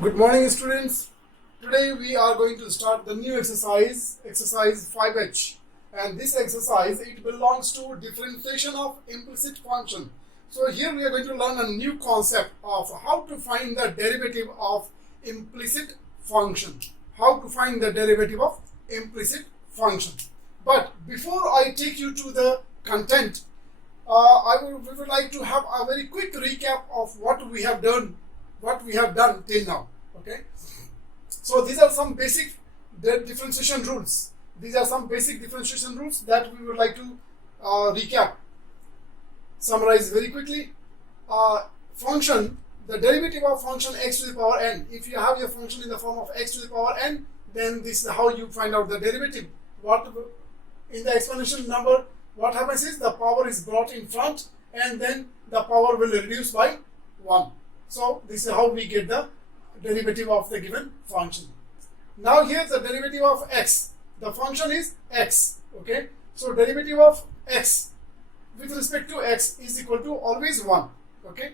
Good morning, students. Today we are going to start the new exercise, exercise 5H. And this exercise, it belongs to differentiation of implicit function. So here we are going to learn a new concept of how to find the derivative of implicit function. How to find the derivative of implicit function. But before I take you to the content, we would like to have a very quick recap of what we have done till now. Okay, so these are some basic differentiation rules. These are some basic differentiation rules that we would like to recap, summarize very quickly. Function, the derivative of function x to the power n. If you have your function in the form of x to the power n, then this is how you find out the derivative. What in the exponential number, what happens is the power is brought in front and then the power will reduce by 1. So this is how we get the derivative of the given function. Now here's the derivative of x. The function is x. Okay. So derivative of x with respect to x is equal to always 1. Okay.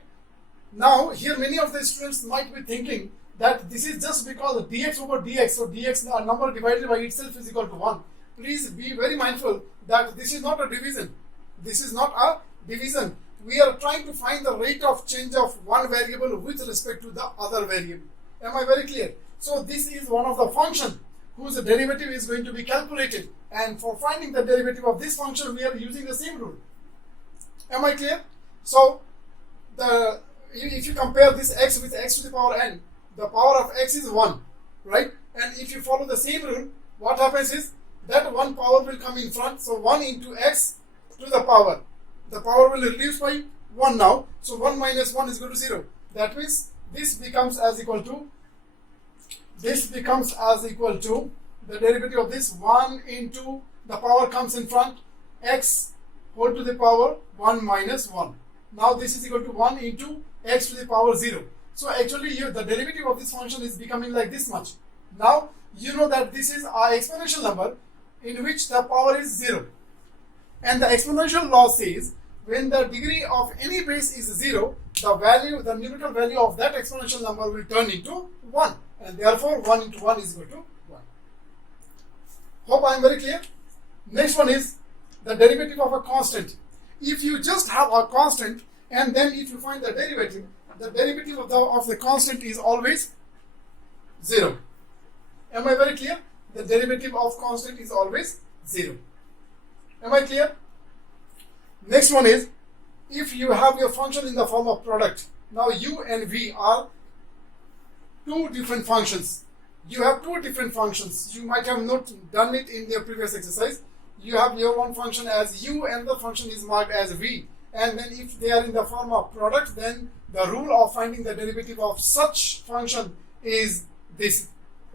Now here many of the students might be thinking that this is just because dx over dx. So dx, a number divided by itself, is equal to 1. Please be very mindful that this is not a division. This is not a division. We are trying to find the rate of change of one variable with respect to the other variable. Am I very clear? So this is one of the function whose derivative is going to be calculated, and for finding the derivative of this function we are using the same rule. Am I clear? So if you compare this x with x to the power n, the power of x is 1, right? And if you follow the same rule, what happens is that one power will come in front. So 1 into x to the power will reduce by 1 now. So 1 minus 1 is equal to 0. That means this becomes as equal to the derivative of this 1 into the power comes in front, x whole to the power 1 minus 1. Now this is equal to 1 into x to the power 0. So actually the derivative of this function is becoming like this much. Now you know that this is our exponential number in which the power is 0. And the exponential law says when the degree of any base is 0, the numerical value of that exponential number will turn into 1. And therefore 1 into 1 is equal to 1. Hope I am very clear. Next one is the derivative of a constant. If you just have a constant and then if you find the derivative of the constant is always 0. Am I very clear? The derivative of constant is always 0. Am I clear? Next one is, if you have your function in the form of product. Now u and v are two different functions. You have two different functions. You might have not done it in your previous exercise. You have your one function as u and the function is marked as v. And then if they are in the form of product, then the rule of finding the derivative of such function is this.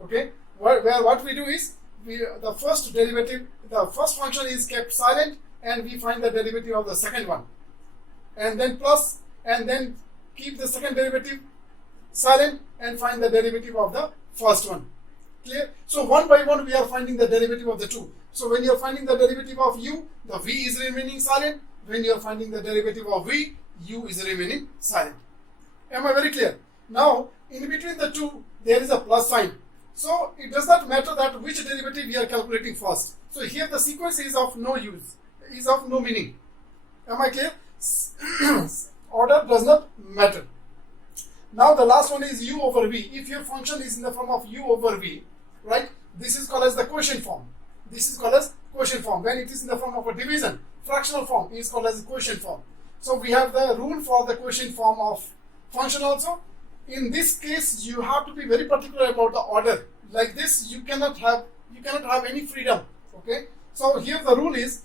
Okay? Where what we do is, the first function is kept silent and we find the derivative of the second one. And then plus, and then keep the second derivative silent and find the derivative of the first one. Clear? So one by one we are finding the derivative of the two. So when you are finding the derivative of u, the v is remaining silent. When you are finding the derivative of v, u is remaining silent. Am I very clear? Now in between the two there is a plus sign. So it does not matter that which derivative we are calculating first. So here the sequence is of no use, is of no meaning. Am I clear? Order does not matter. Now the last one is u over v. If your function is in the form of u over v, right? This is called as the quotient form. This is called as quotient form. When it is in the form of a division, fractional form is called as quotient form. So we have the rule for the quotient form of function also. In this case, you have to be very particular about the order. Like this, you cannot have any freedom. Okay. So here the rule is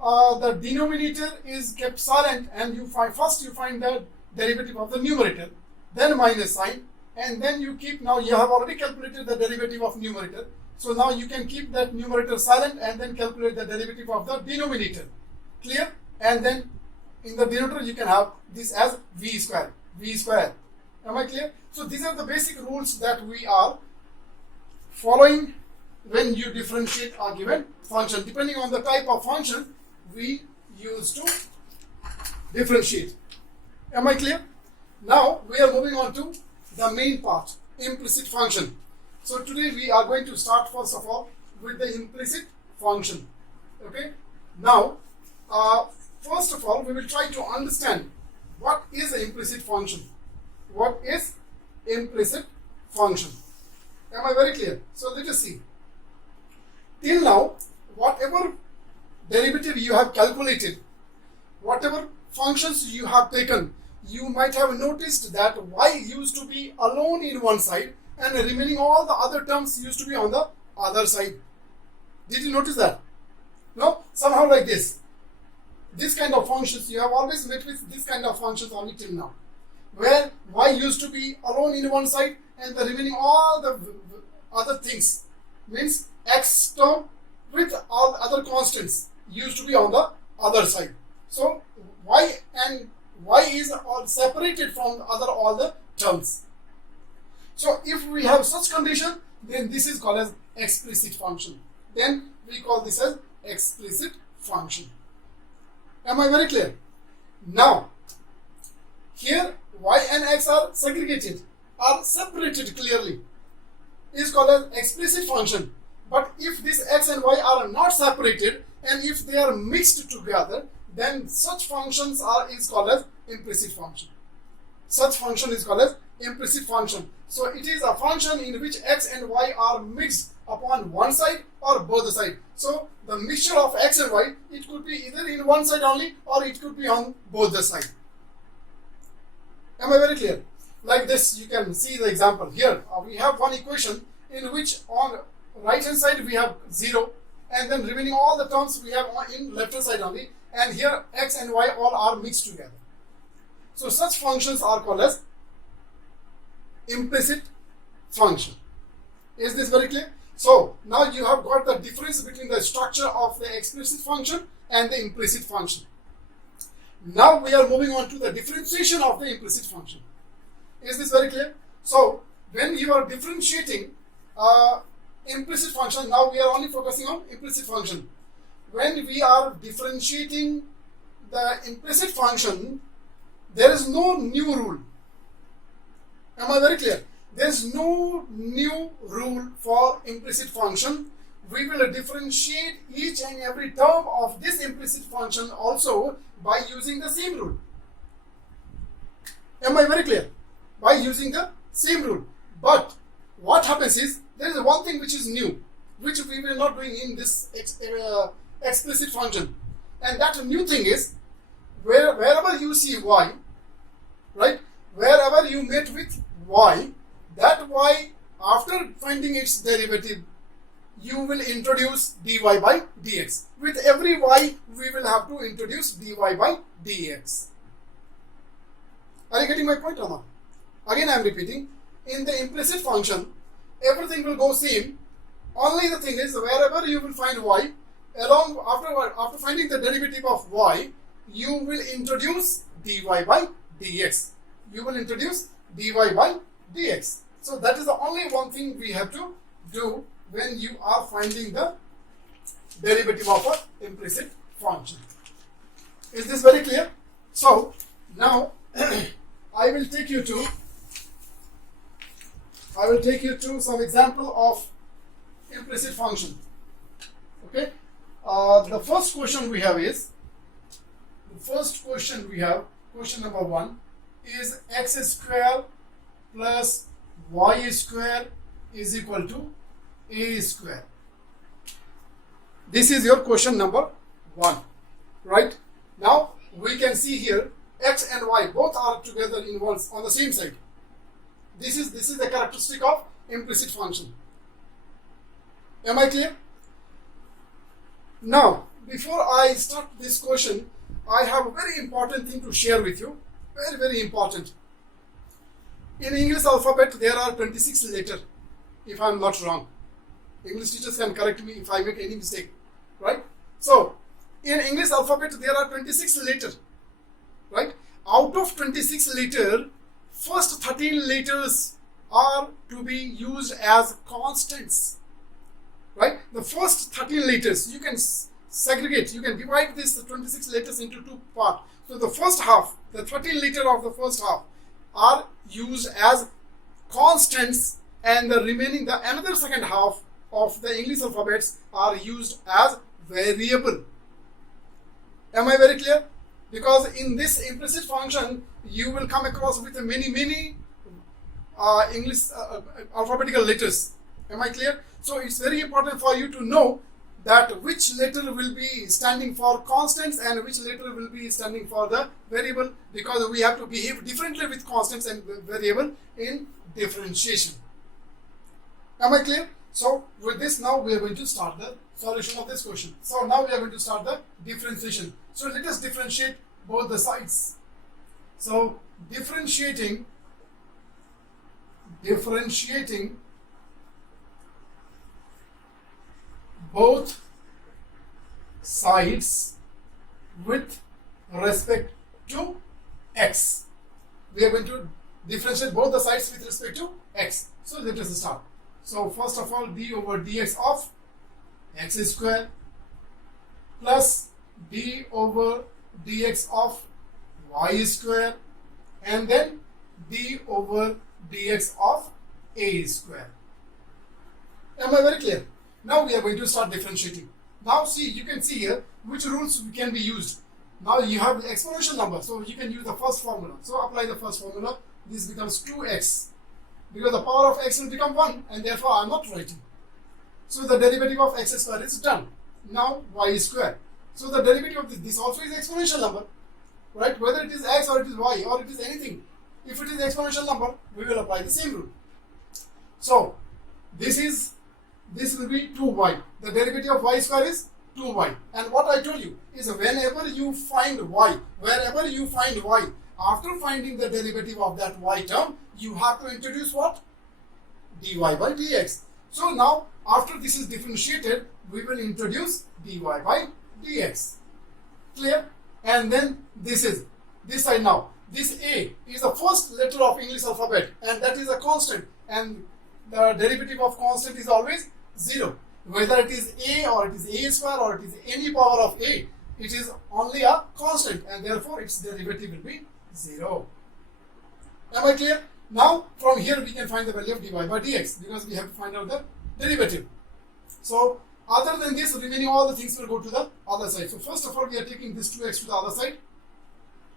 the denominator is kept silent, and first you find the derivative of the numerator, then minus sign, and then you keep. Now you have already calculated the derivative of numerator. So now you can keep that numerator silent and then calculate the derivative of the denominator. Clear? And then in the denominator you can have this as v square. V square. Am I clear? So these are the basic rules that we are following when you differentiate a given function. Depending on the type of function we use to differentiate. Am I clear? Now we are moving on to the main part, implicit function. So today we are going to start first of all with the implicit function. Okay. Now, first of all, we will try to understand what is an implicit function. What is implicit function? Am I very clear? So let us see. Till now, whatever derivative you have calculated, whatever functions you have taken, you might have noticed that y used to be alone in one side and remaining all the other terms used to be on the other side. Did you notice that? No? Somehow like this. This kind of functions, you have always met with this kind of functions only till now, where y used to be alone in one side and the remaining all the other things, means x term with all other constants used to be on the other side. So y is all separated from all the terms. So if we have such condition, then this is called as explicit function. Then we call this as explicit function. Am I very clear? Now, here y and x are segregated, are separated clearly, is called as explicit function. But if this x and y are not separated and if they are mixed together, then such functions is called as implicit function. Such function is called as implicit function. So it is a function in which x and y are mixed upon one side or both the side. So the mixture of x and y, it could be either in one side only or it could be on both the side. Am I very clear? Like this, you can see the example here. We have one equation in which on right hand side we have 0 and then remaining all the terms we have in left hand side only, and here x and y all are mixed together. So such functions are called as implicit function. Is this very clear? So now you have got the difference between the structure of the explicit function and the implicit function. Now we are moving on to the differentiation of the implicit function. Is this very clear? So when you are differentiating implicit function, now we are only focusing on implicit function. When we are differentiating the implicit function, there is no new rule. Am I very clear? There is no new rule for implicit function. We will differentiate each and every term of this implicit function also by using the same rule. Am I very clear? By using the same rule. But what happens is, there is one thing which is new, which we will not doing in this explicit function. And that new thing is, wherever you see y, right, wherever you met with y, that y, after finding its derivative, you will introduce dy by dx. With every y, we will have to introduce dy by dx. Are you getting my point or not? Again I am repeating, in the implicit function, everything will go same. Only the thing is, wherever you will find y, after finding the derivative of y, you will introduce dy by dx. You will introduce dy by dx. So that is the only one thing we have to do when you are finding the derivative of an implicit function. Is this very clear? So now I will take you to some example of implicit function. Okay. The first question we have, question number 1, is x square plus y square is equal to a square. This is your question number 1, right? Now we can see here x and y both are together in on the same side. This is the characteristic of implicit function. Am I clear? Now, before I start this question, I have a very important thing to share with you. Very, very important. In English alphabet, there are 26 letters, if I am not wrong. English teachers can correct me if I make any mistake, right? So, in English alphabet, there are 26 letters, right? Out of 26 letters, first 13 letters are to be used as constants, right? The first 13 letters, you can segregate, you can divide this 26 letters into two parts. So the first half, the 13 letters of the first half are used as constants and the remaining, the another second half of the English alphabets are used as variable. Am I very clear? Because in this implicit function, you will come across with many English alphabetical letters. Am I clear? So it's very important for you to know that which letter will be standing for constants and which letter will be standing for the variable, because we have to behave differently with constants and variable in differentiation. Am I clear? So with this, now we are going to start the solution of this question. So now we are going to start the differentiation. So let us differentiate both the sides. So differentiating both sides with respect to x. We are going to differentiate both the sides with respect to x. So let us start. So first of all, d over dx of x square plus d over dx of y square, and then d over dx of a square. Am I very clear? Now we are going to start differentiating. Now see, you can see here which rules can be used. Now you have the exponential number, so you can use the first formula. So apply the first formula. This becomes 2x, because the power of x will become 1, and therefore I am not writing. So the derivative of x square is done. Now y square. So the derivative of this also is exponential number, right? Whether it is x or it is y or it is anything. If it is exponential number, we will apply the same rule. So this will be 2y. The derivative of y square is 2y. And what I told you is, wherever you find y, after finding the derivative of that y term, you have to introduce what? dy by dx. So now, after this is differentiated, we will introduce dy by dx. Clear? And then this side now. This a is the first letter of English alphabet, and that is a constant, and the derivative of constant is always 0. Whether it is a or it is a square or it is any power of a, it is only a constant, and therefore its derivative will be 0. Am I clear? Now from here we can find the value of dy by dx, because we have to find out the derivative. So other than this, remaining all the things will go to the other side. So first of all, we are taking this 2x to the other side.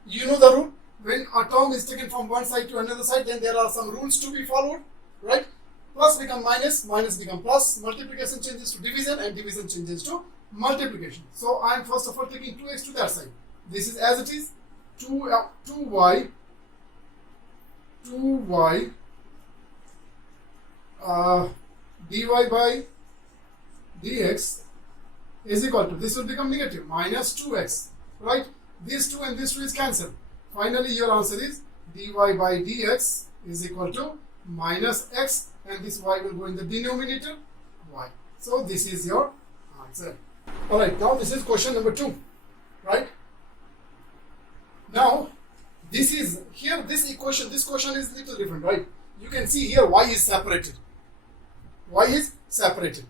You know the rule. When a term is taken from one side to another side, then there are some rules to be followed, right? Plus become minus, minus become plus, multiplication changes to division, and division changes to multiplication. So I am first of all taking 2x to that side. This is as it is, 2y dy by dx is equal to, this will become negative, minus 2x, right? This 2 and this 2 is cancelled. Finally, your answer is dy by dx is equal to minus x, and this y will go in the denominator, y. So this is your answer. Alright, now this is question number 2, right? Now, this question is little different, right? You can see here y is separated. Y is separated.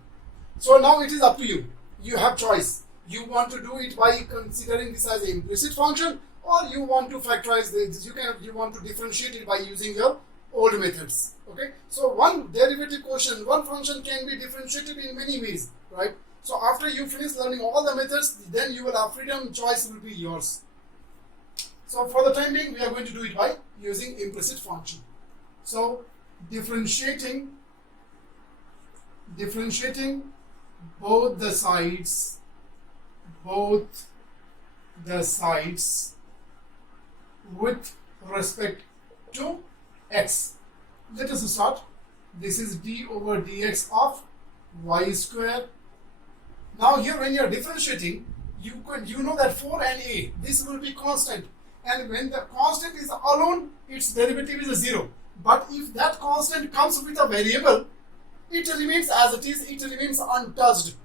So now it is up to you. You have choice. You want to do it by considering this as an implicit function, or you want to factorize this. You want to differentiate it by using your old methods. Okay. So one derivative quotient, one function can be differentiated in many ways, right? So after you finish learning all the methods, then you will have freedom. Choice will be yours. So for the time being, we are going to do it by using implicit function. So differentiating both the sides with respect to x. Let us start. This is d over dx of y square. Now here, when you are differentiating, you know that for an a, this will be constant, and when the constant is alone, its derivative is 0. But if that constant comes with a variable, it remains as it is. It remains untouched.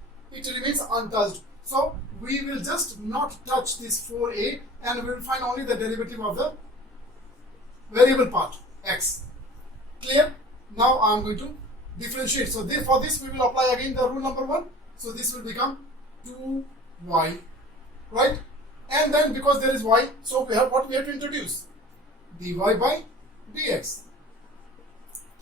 So we will just not touch this 4a, and we will find only the derivative of the variable part, x. Clear? Now I am going to differentiate. So for this, we will apply again the rule number 1. So this will become 2y, right? And then because there is y, so we have to introduce? dy by dx.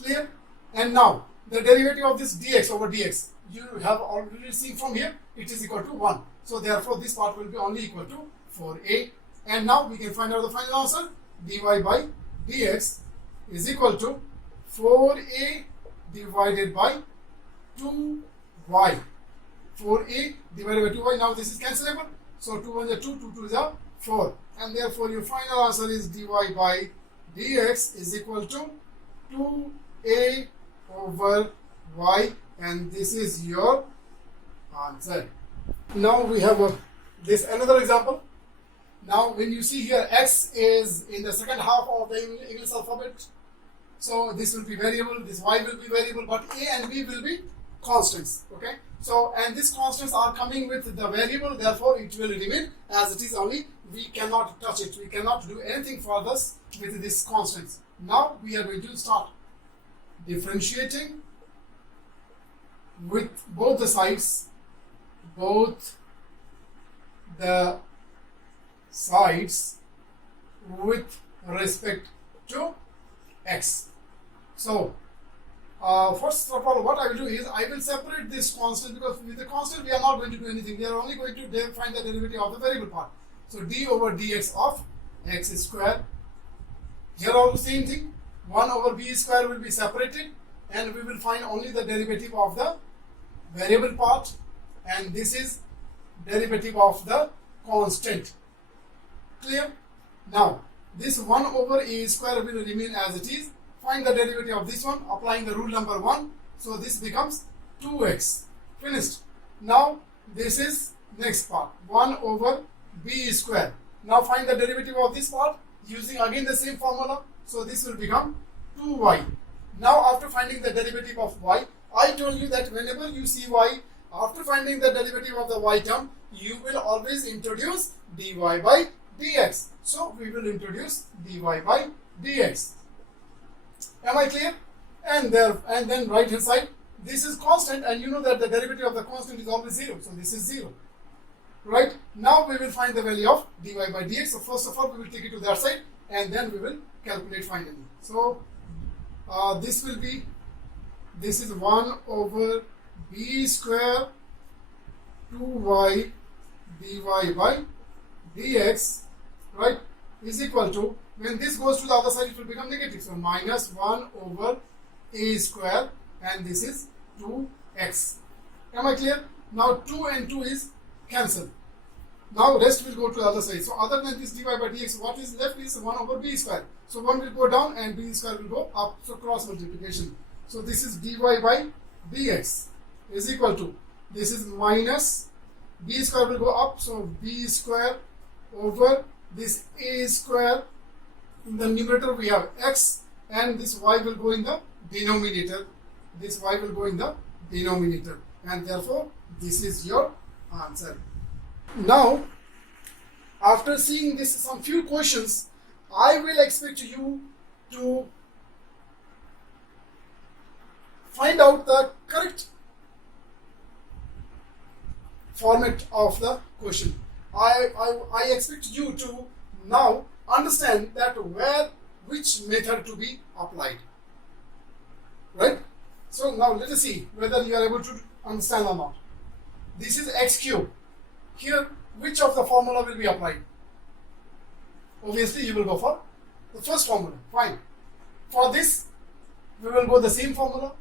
Clear? And now the derivative of this dx over dx, you have already seen from here, it is equal to 1. So therefore this part will be only equal to 4a. And now we can find out the final answer. Dy by dx is equal to 4a divided by 2y. 4a divided by 2y. Now this is cancelable. So 2 1 is 2, 2 2 is 4. And therefore your final answer is dy by dx is equal to 2a over y. And this is your answer. Now we have this another example. Now when you see here x is in the second half of the English alphabet, so this will be variable, this y will be variable, but a and b will be constants. Okay, so and these constants are coming with the variable, therefore it will remain as it is only. We cannot touch it, we cannot do anything for this with these constants. Now we are going to start differentiating with both the sides, with respect to x. So first of all, what I will do is I will separate this constant, because with the constant we are not going to do anything. We are only going to find the derivative of the variable part. So d over dx of x square. Here also same thing. 1 over b square will be separated, and we will find only the derivative of the variable part, and this is derivative of the constant. Clear? Now this 1 over a square will remain as it is. Find the derivative of this one applying the rule number 1. So this becomes 2x. Finished. Now this is next part, 1 over b square. Now find the derivative of this part using again the same formula. So this will become 2y. Now after finding the derivative of y, I told you that whenever you see y, after finding the derivative of the y term, you will always introduce dy by dx. So we will introduce dy by dx. Am I clear? And then right hand side, this is constant, and you know that the derivative of the constant is always 0. So this is 0. Right? Now we will find the value of dy by dx. So first of all, we will take it to that side, and then we will calculate finally. So this is 1 over b square 2y dy by dx, right, is equal to, when this goes to the other side, it will become negative. So minus 1 over a square, and this is 2x. Am I clear? Now 2 and 2 is cancelled. Now rest will go to the other side. So other than this dy by dx, what is left is 1 over b square. So 1 will go down and b square will go up. So cross multiplication. So this is dy by dx is equal to, this is minus b square will go up. So b square over this a square. In the numerator we have x, and this y will go in the denominator. This y will go in the denominator, and therefore this is your answer. Now, after seeing this some few questions, I will expect you to find out the correct format of the question. I expect you to now understand that which method to be applied. Right? So now let us see whether you are able to understand or not. This is x cube. Here, which of the formula will be applied? Obviously, you will go for the first formula. Fine. For this, we will go the same formula.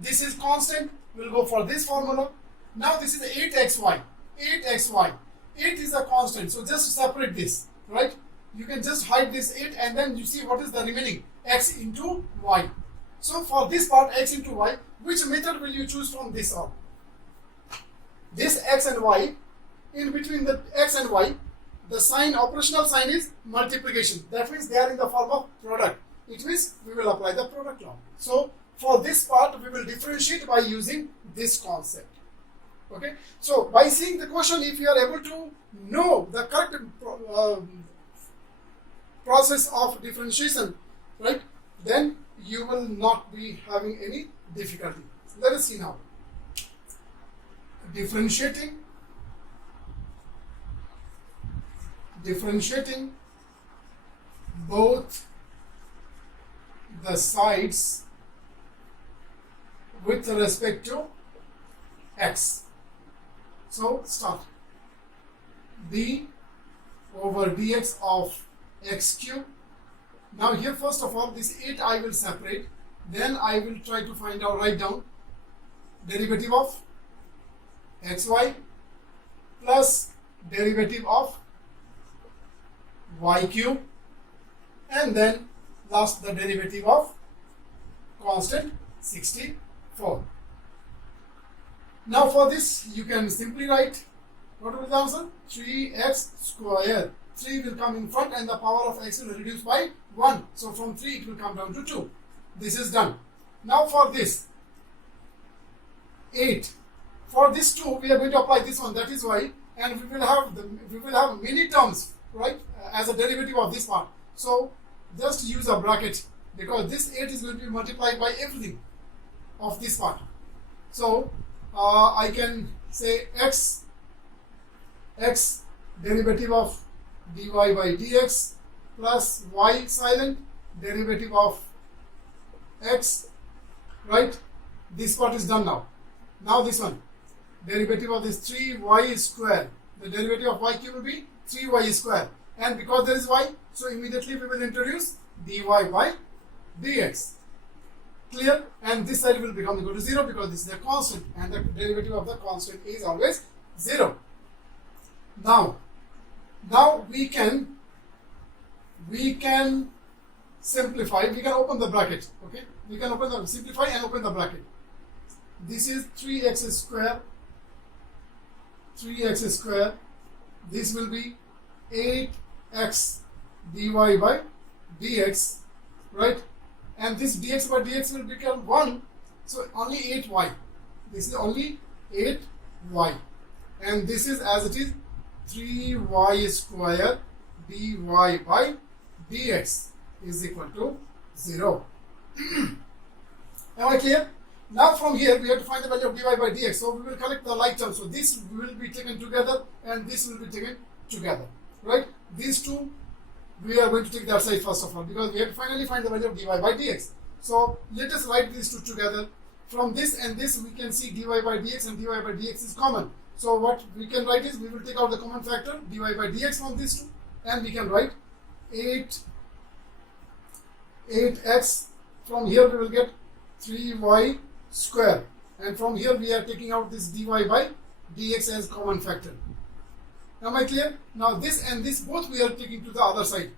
This is constant. We will go for this formula. Now this is 8xy. 8xy. 8 is a constant. So just separate this. Right? You can just hide this 8, and then you see what is the remaining, x into y. So for this part, x into y, which method will you choose from this on? This x and y, in between the x and y, the sign, operational sign is multiplication. That means they are in the form of product. It means we will apply the product law. So for this part, we will differentiate by using this concept. Okay. So by seeing the question, if you are able to know the correct process of differentiation, right, then you will not be having any difficulty. Let us see now. Differentiating both the sides with respect to x. So start. d over dx of x cube. Now here first of all this 8 I will separate, then I will try to find out, write down derivative of xy plus derivative of y cube, and then last the derivative of constant 64. Now for this you can simply write, what will be the answer? 3x square. 3 will come in front and the power of x will reduce by 1. So from 3 it will come down to 2. This is done. Now for this 8. For this 2 we are going to apply this one, that is y, and we will have many terms, right, as a derivative of this part. So just use a bracket because this 8 is going to be multiplied by everything of this part. So I can say x derivative of dy by dx plus y silent derivative of x, right? This part is done now. Now this one, derivative of this 3y square, the derivative of y cube will be 3y square, and because there is y, so immediately we will introduce dy by dx. Clear? And this side will become equal to 0 because this is a constant and the derivative of the constant is always 0. Now we can simplify, we can open the bracket, okay? We can open the, simplify and open the bracket. This is 3x square, this will be 8x dy by dx, right? And this dx by dx will become 1, so only 8y. This is only 8y, and this is as it is 3y square dy by dx is equal to 0. Am I clear? Now from here we have to find the value of dy by dx. So we will collect the like terms. So this will be taken together and this will be taken together, right? These two we are going to take that side first of all because we have to finally find the value of dy by dx. So let us write these two together. From this and this we can see dy by dx and dy by dx is common. So what we can write is, we will take out the common factor dy by dx from these two, and we can write 8x. From here we will get 3y square, and from here we are taking out this dy by dx as common factor. Am I clear? Now this and this both we are taking to the other side.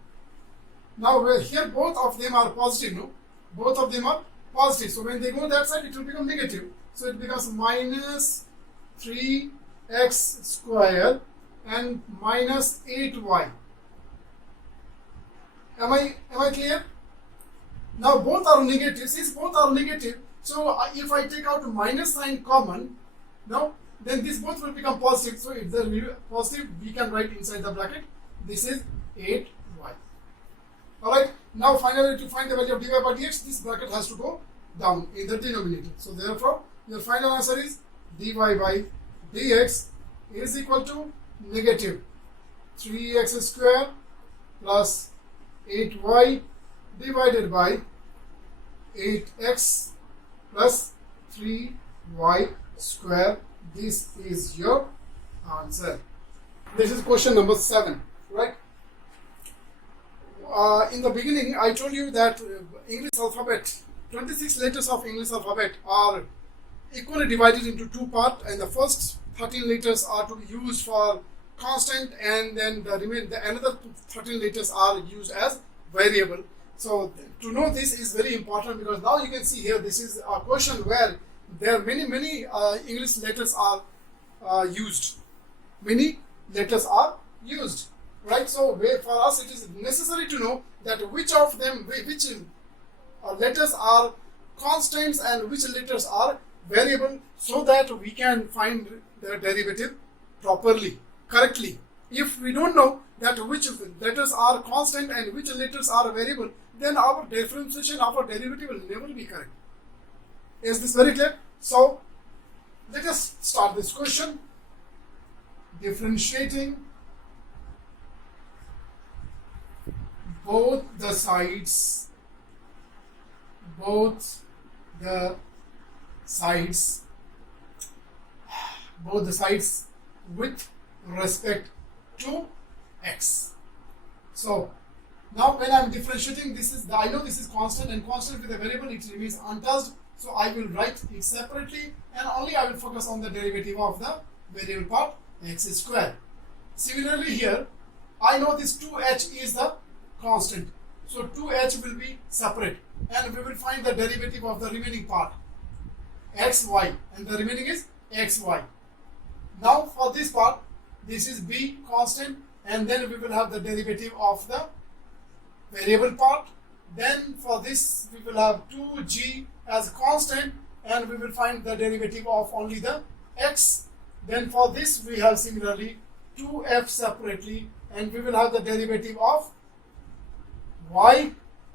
Now here both of them are positive, no? Both of them are positive. So when they go that side it will become negative. So it becomes minus 3x square and minus 8y. Am I clear? Now both are negative. Since both are negative, so if I take out minus sign common, now then this both will become positive. So if they are positive, we can write inside the bracket, this is 8y. Alright, now finally to find the value of dy by dx, this bracket has to go down in the denominator. So therefore, your final answer is dy by dx is equal to negative 3x square plus 8y divided by 8x plus 3y square. This is your answer. This is question number 7, right? In the beginning, I told you that English alphabet, 26 letters of English alphabet are equally divided into two parts, and the first 13 letters are to be used for constant, and then the another 13 letters are used as variable. So to know this is very important, because now you can see here this is a question where there are many English letters are used. Many letters are used, right? So for us it is necessary to know that which of them, which letters are constants and which letters are variable, so that we can find the derivative properly, correctly. If we don't know that which letters are constant and which letters are variable, then our differentiation, our derivative will never be correct. Is this very clear? So let us start this question. Differentiating both the sides sides with respect to x. So now when I am differentiating, I know this is constant, and constant with a variable, it remains untouched. So I will write it separately, and only I will focus on the derivative of the variable part, x square. Similarly here, I know this 2h is the constant. So 2h will be separate, and we will find the derivative of the remaining part, xy, and the remaining is xy. Now for this part, this is b constant, and then we will have the derivative of the variable part. Then for this we will have 2g as constant, and we will find the derivative of only the x. Then for this we have similarly 2f separately, and we will have the derivative of y,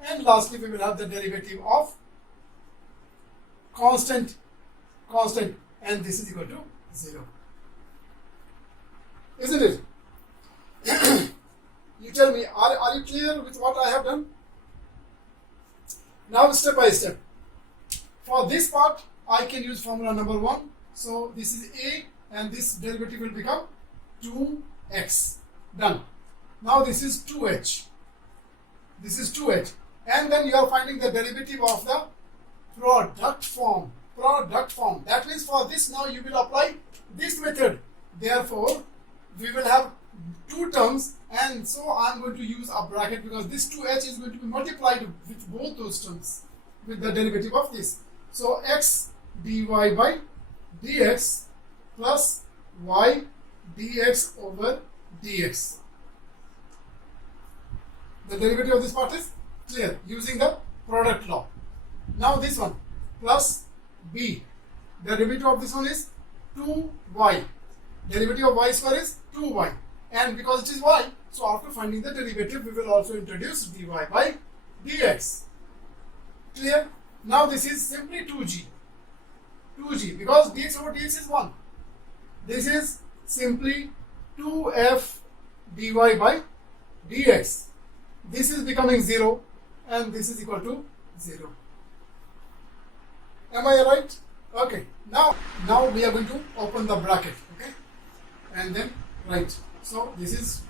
and lastly we will have the derivative of constant, and this is equal to 0. Isn't it? You tell me, are you clear with what I have done? Now step by step. For this part, I can use formula number 1. So this is a, and this derivative will become 2x. Done. Now this is 2h. This is 2h. And then you are finding the derivative of the product form. That means for this now you will apply this method. Therefore, we will have two terms, and so I am going to use a bracket because this 2h is going to be multiplied with both those terms with the derivative of this. So x dy by dx plus y dx over dx. The derivative of this part is clear using the product law. Now this one plus b. The derivative of this one is 2y. Derivative of y square is 2y. And because it is y, so after finding the derivative, we will also introduce dy by dx. Clear? Now this is simply 2g. Because dx over dx is 1. This is simply 2f dy by dx. This is becoming 0, and this is equal to 0. Am I right? Okay. Now we are going to open the bracket. Okay, and then write. So this is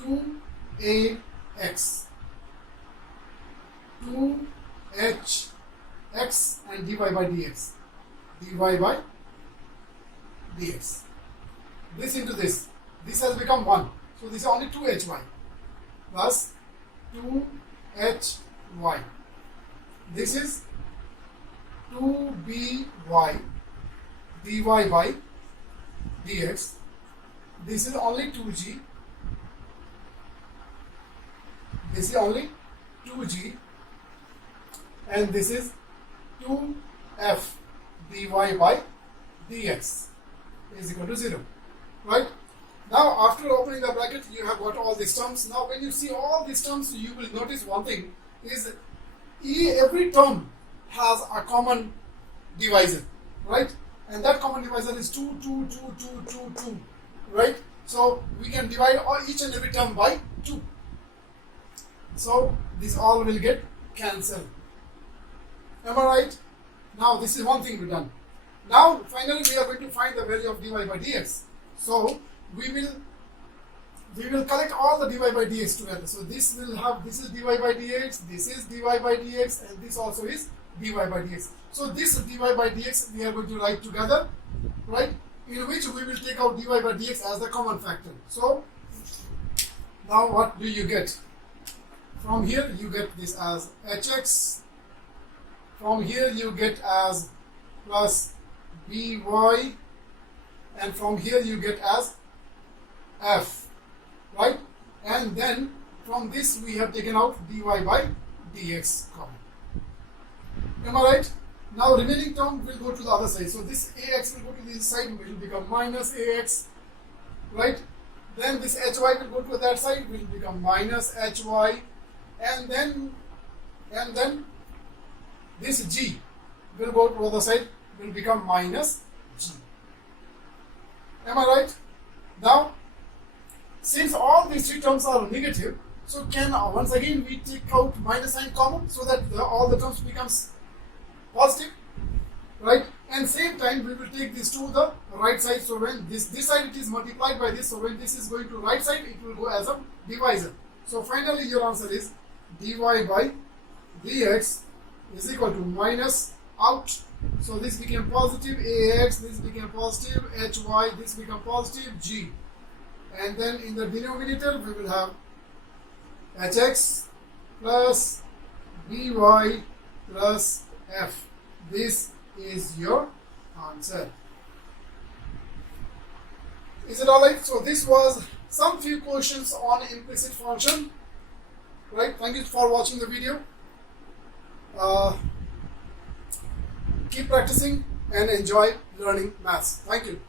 2ax, 2h x, and dy by dx. This into this. This has become 1. So this is only 2hy plus 2hy. This is 2by dy by dx. This is only 2g. This is only 2g. And this is 2f dy by dx is equal to 0. Right? Now after opening the bracket, you have got all these terms. Now when you see all these terms, you will notice one thing is every term has a common divisor. Right? And that common divisor is 2, 2, 2, 2, 2, 2. Right? So we can divide each and every term by 2. So this all will get cancelled. Am I right? Now this is one thing we've done. Now finally we are going to find the value of dy by dx. So we will collect all the dy by dx together. So this is dy by dx, this is dy by dx, and this also is dy by dx. So this dy by dx we are going to write together, right? In which we will take out dy by dx as the common factor. So now what do you get? From here you get this as hx. From here you get as plus by, and from here you get as f, right? And then from this we have taken out dy by dx common. Am I right? Now remaining term will go to the other side. So this ax will go to this side, will become minus ax, right? Then this hy will go to that side, will become minus hy, and then this g will go to the other side, will become minus g. Am I right? Now, since all these three terms are negative, so can once again we take out minus sign common so that all the terms becomes positive. right? And same time we will take this to the right side. So when this side it is multiplied by this, so when this is going to right side, it will go as a divisor. So finally your answer is dy by dx is equal to minus out. So this became positive ax, this became positive hy, this became positive g, and then in the denominator we will have hx plus by plus f. This is your answer. Is it alright? So this was some few questions on implicit function, right? Thank you for watching the video. Keep practicing and enjoy learning maths. Thank you.